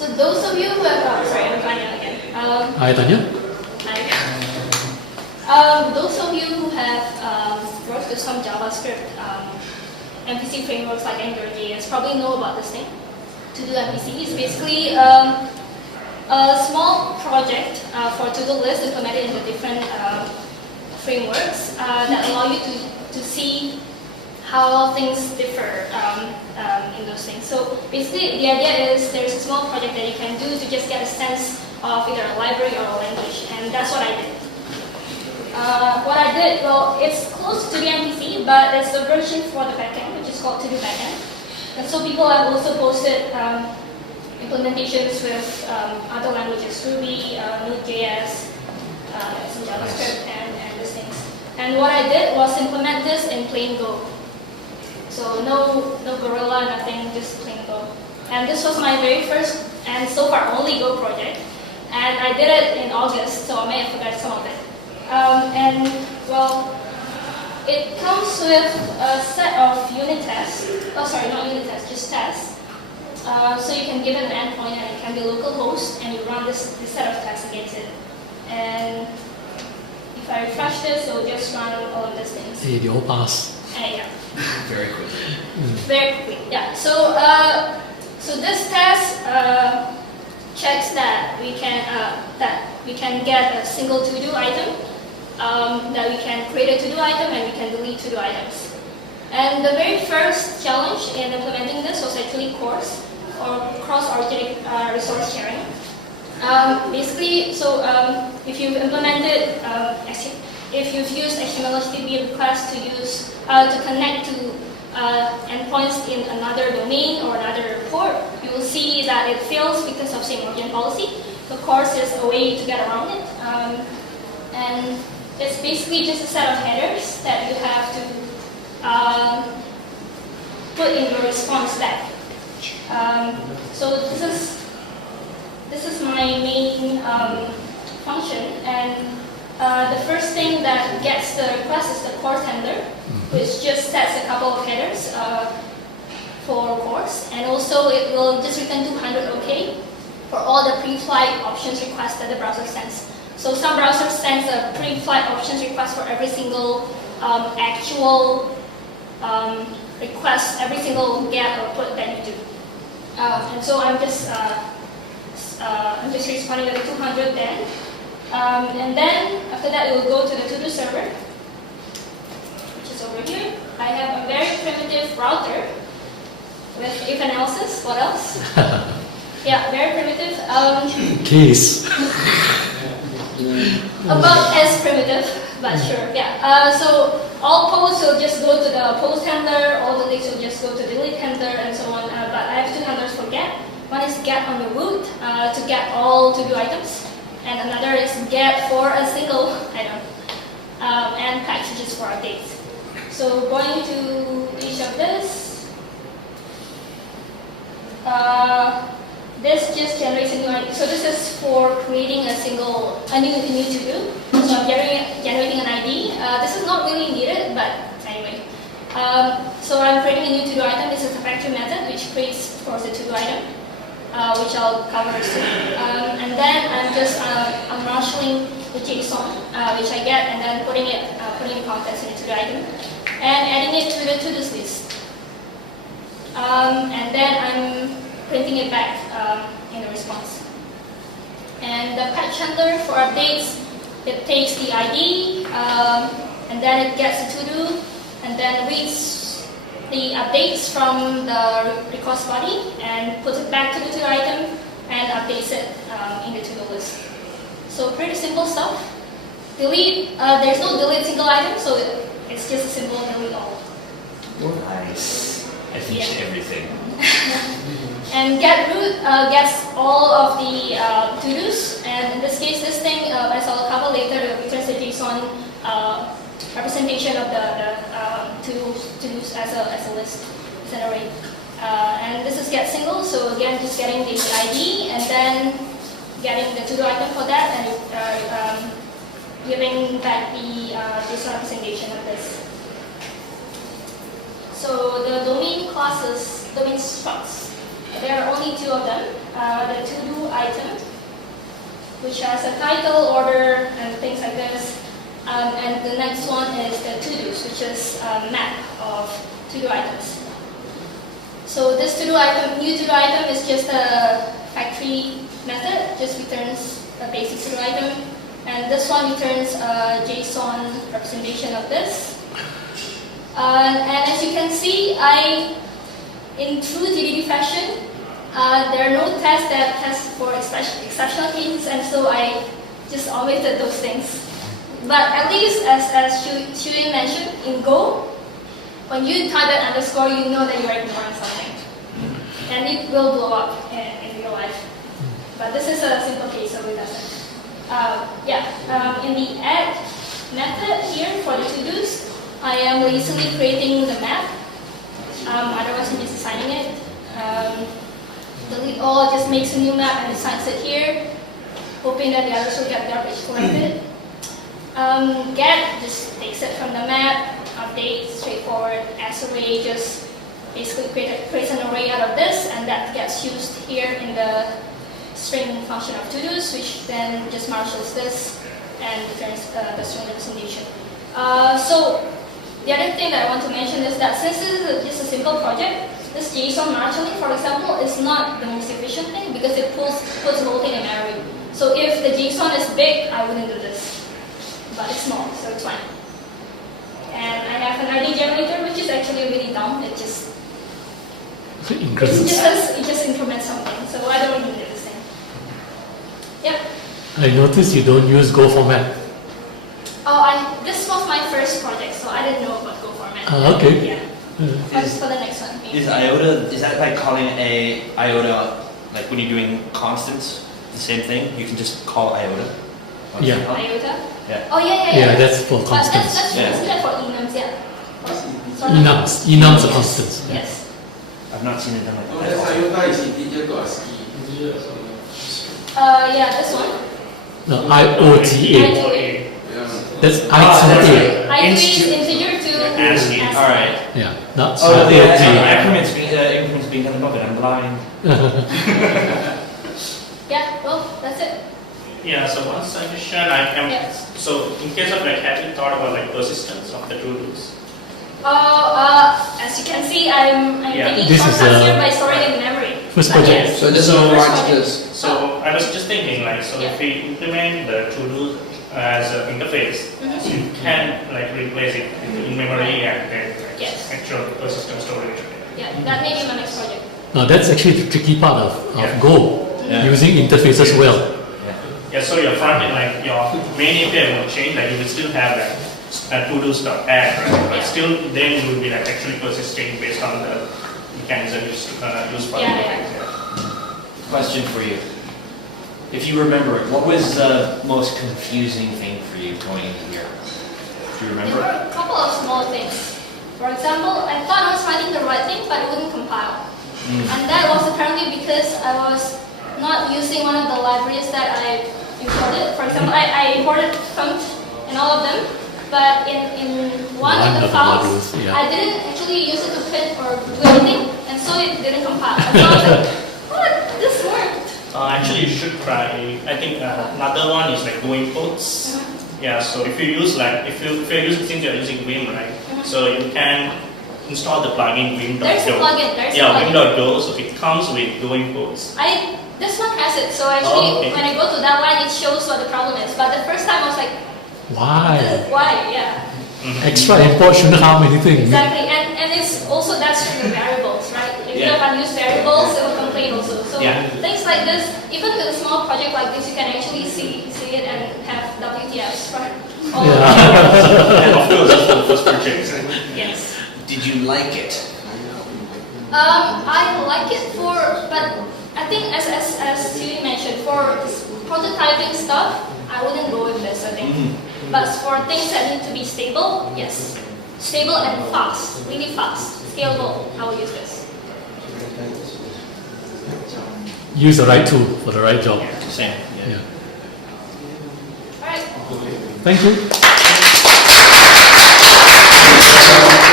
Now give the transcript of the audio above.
So those of you who have, sorry, I'm Tania again. Hi, Tania. Hi. Those of you who have worked with some JavaScript MVC frameworks like AngularJS probably know about this thing. To do MVC is basically a small project for to-do list implemented into different frameworks that allow you to see how things differ in those things. So basically the idea is there's a small project that you can do to just get a sense of either a library or a language, and that's what I did. What I did, well, it's close to the MVC, but it's the version for the backend, which is called to-do backend. And so people have also posted implementations with other languages, Ruby, Node.js, some JavaScript, and these things. And what I did was implement this in plain Go. So no Gorilla, nothing, just plain Go. And this was my very first and so far only Go project. And I did it in August, so I may have forgot some of it. And well, it comes with a set of unit tests. Oh, sorry, not unit tests, just tests. So you can give it an endpoint, and it can be localhost, and you run this set of tests against it. And if I refresh this, it will just run all of these things. Hey, they all pass. Yeah. Very quickly. Very quickly, yeah. So, so this test checks that we can get a single to-do item, that we can create a to-do item, and we can delete to-do items. And the very first challenge in implementing this was actually CORS, or cross-organic resource sharing. Basically, so if you've implemented, if you've used HTML/HTTP requests to connect to endpoints in another domain or another port, you will see that it fails because of same origin policy. So CORS is a way to get around it, and it's basically just a set of headers that you have to put in your response stack. So this is my main function, and the first thing that gets the request is the CORS handler, which just sets a couple of headers for CORS, and also it will just return 200 OK for all the pre-flight options requests that the browser sends. So some browsers send a pre-flight options request for every single actual request, every single get or put that you do. And so I'm just responding to the 200 then. And then after that it will go to the to-do server, which is over here. I have a very primitive router with if analysis. What else? Yeah, very primitive. Case. About as primitive, but sure, yeah. So all posts will just go to the post handler, all the links will just go to the delete handler, and so on. But I have two handlers for get. One is get on the root to get all to-do items, and another is get for a single item, and packages for updates. So going to each of this. This just generates a new ID. So this is for creating a new to-do. So I'm generating an ID. This is not really needed, but anyway. So I'm creating a new to-do item. This is a factory method, which creates, of course, a to-do item, which I'll cover soon. And then I'm just marshalling the JSON, which I get, and then putting the contents in the to-do item, and adding it to the to-dos list. And then I'm printing it back in the response. And the patch handler for updates, it takes the ID, and then it gets the to-do, and then reads the updates from the request body and puts it back to the to-do item and updates it in the to-do list. So pretty simple stuff. Delete, there's no delete single item, so it's just a simple delete all. Nice. I finished everything. And get root gets all of the to-dos, and in this case, this thing, as I'll cover later, returns the JSON representation of the to-dos as a list, as an array. And this is get single, so again, just getting the ID, and then getting the to-do item for that, and giving back the JSON representation of this. So the domain classes, domain structs, there are only two of them. the to-do item, which has a title, order, and things like this. And the next one is the to-dos, which is a map of to-do items. So this to-do item, new to-do item is just a factory method, just returns a basic to-do item. And this one returns a JSON representation of this. And as you can see, in true TDD fashion, there are no tests that test for exceptional cases, and so I just omitted those things. But at least, as Shuyin mentioned, in Go, when you type that underscore, you know that you are ignoring something. And it will blow up in real life. But this is a simple case, so it doesn't. In the add method here for the to-dos, I am lazily creating the map. Otherwise, I'm just assigning it. Delete all just makes a new map and assigns it here, hoping that the others will get garbage collected. Get just takes it from the map, update, straightforward, as array, just basically creates an array out of this, and that gets used here in the string function of to-dos, which then just marshals this and returns the string representation. So the other thing that I want to mention is that since this is just a simple project, this JSON marshalling, for example, is not the most efficient thing because it puts the whole thing in memory. So if the JSON is big, I wouldn't do this. But it's small, so it's fine. And I have an ID generator, which is actually really dumb. It just increments something. So I don't really do this thing. Yep. I noticed you don't use Go format. Oh, this was my first project, so I didn't know about Go format. Okay. Yeah. For the next one. Is iota, is that like calling a iota, like when you're doing constants, the same thing? You can just call iota? Yeah. Iota? Yeah. Oh, yeah. Yeah, that's for constants. That's considered for enums, yeah. Enums are constants. Yes. I've not seen it done like that. Yeah, this one. No, IOTA. That's IOTA. I2 is integer to ASCII. ASCII. Alright. Yeah, that's Oh, the IOTA. increments being done above it. I'm blind. Yeah, well, that's it. Yeah, so one suggestion Yes. so in case of like, have you thought about like persistence of the to-dos? As you can see, I'm taking This shortcuts is, here by storing it in memory. First But project. yes, So this is So- why this. So I was just thinking like, so Yeah. if we implement the to-do as an interface, Mhm. so you can like replace it in memory and then like, Yes. actual persistent storage. Yeah, that may be my next project. Now that's actually the tricky part of Yeah. Go, Yeah. using interfaces well. Yeah, so your front end, like your main API won't change, like you will still have like to-do stuff add, right? But Yeah. still then you will be like actually persisting based on the mechanism used for the Yeah. Question for you. If you remember it, what was the most confusing thing for you going into here? Do you There remember? were a couple of small things. For example, I thought I was writing the right thing, but it wouldn't compile. And that was apparently because I was not using one of the libraries that I imported. For example, I imported Funct in all of them, but in one of the files, modules, yeah. I didn't actually use it to print or do anything, and so it didn't compile. And so I was like, what? This worked. Actually, you should try. I think another one is like going quotes. Mhm. Yeah. So if you use like if you're using since you're using Vim, right? So you can install the plugin Vim.do. There's a plugin. Yeah, Vim.do. So it comes with going quotes. This one has it, so actually okay. when I go to that line, it shows what the problem is. But the first time I was like, Why? why? Yeah. Extra import shouldn't harm anything. Exactly, and it's also that's true with variables, right? If you Yeah. have unused variables, it will complain also. So Yeah. things like this, even with a small project like this, you can actually see it and have WTFs, right? All Yeah. And of course, that's the first purchase. Yes. Did you like it? I like it but I think as Siri mentioned, for prototyping stuff, I wouldn't go with this, I think. But for things that need to be stable, yes. Stable and fast, really fast, scalable, I will use this. Use the right tool for the right job. Same. Yeah. Alright. Thank you.